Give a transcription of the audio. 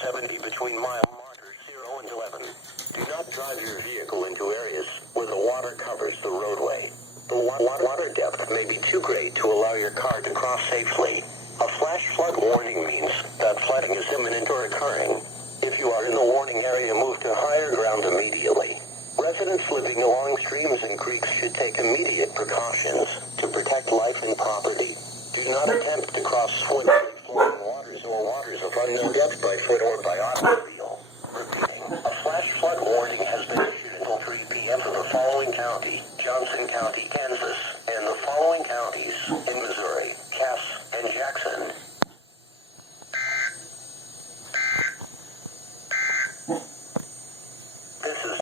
70 between mile markers 0 and 11. Do not drive your vehicle into areas where the water covers the roadway. The water depth may be too great to allow your car to cross safely. A flash flood warning means that flooding is imminent or occurring. If you are in the warning area, move to higher ground immediately. Residents living along streams and creeks should take immediate precautions to protect life and property. Do not attempt to cross swimming, flowing waters or waters of unknown depth by foot or by automobile.